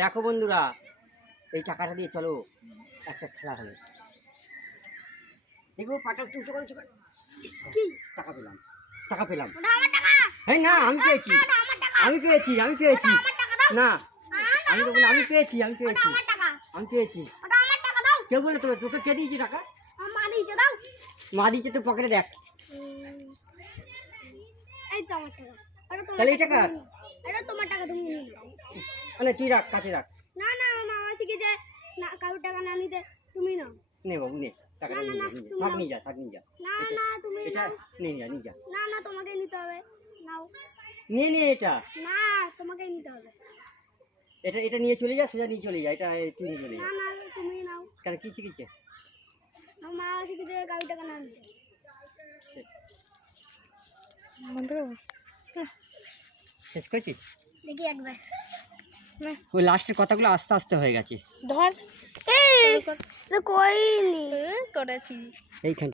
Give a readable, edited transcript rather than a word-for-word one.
দেখো বন্ধুরা, এই টাকাটা দিয়ে চলো একটা খেলা হবে। দেখো পাটা চুষে করে কি টাকা পেলাম, টাকা পেলাম। হ্যাঁ না, আমি পেয়েছি, আমি পেয়েছি, আমি পেয়েছি। না আমি দেবো না, আমি পেয়েছি, আমি পেয়েছি, আমি পেয়েছি। কেউ বলে তোকে, তোকে কে দিয়েছি টাকা? মা দিয়েছে তো পকেটে দেখ। তাহলে এই টাকা তোমার টাকা তুমি নিয়ে নাও। মানে তুই রাখ, কাছে রাখ। না না, আমার মামা শিখেছে না, কারোর টাকা না নিতে তুমি নাও। নে বাবু নে, টাকাটা নিয়ে যা, নিয়ে যা। থাক, নিয়ে যা, থাক, নিয়ে যা। না না, তুমি এটা নাও। নিয়ে যা, নিয়ে যা। না না, তোমাকে নিতে হবে। নাও। নিয়ে নে এটা, না, তোমাকে নিতে হবে। এটা এটা নিয়ে চলে যা, সোজা নিয়ে চলে যা। এটা তুই নিয়ে চলে যা। না না, তুমি নাও। কেন, কি শিখেছে? আমার মামা শিখেছে কারোর টাকা না নিতে। শেষ করেছিস? দেখি একবার। ওই লাস্টের কথাগুলো আস্তে আস্তে হয়ে গেছে। ধর এই তো কইনি করেছি। এইখান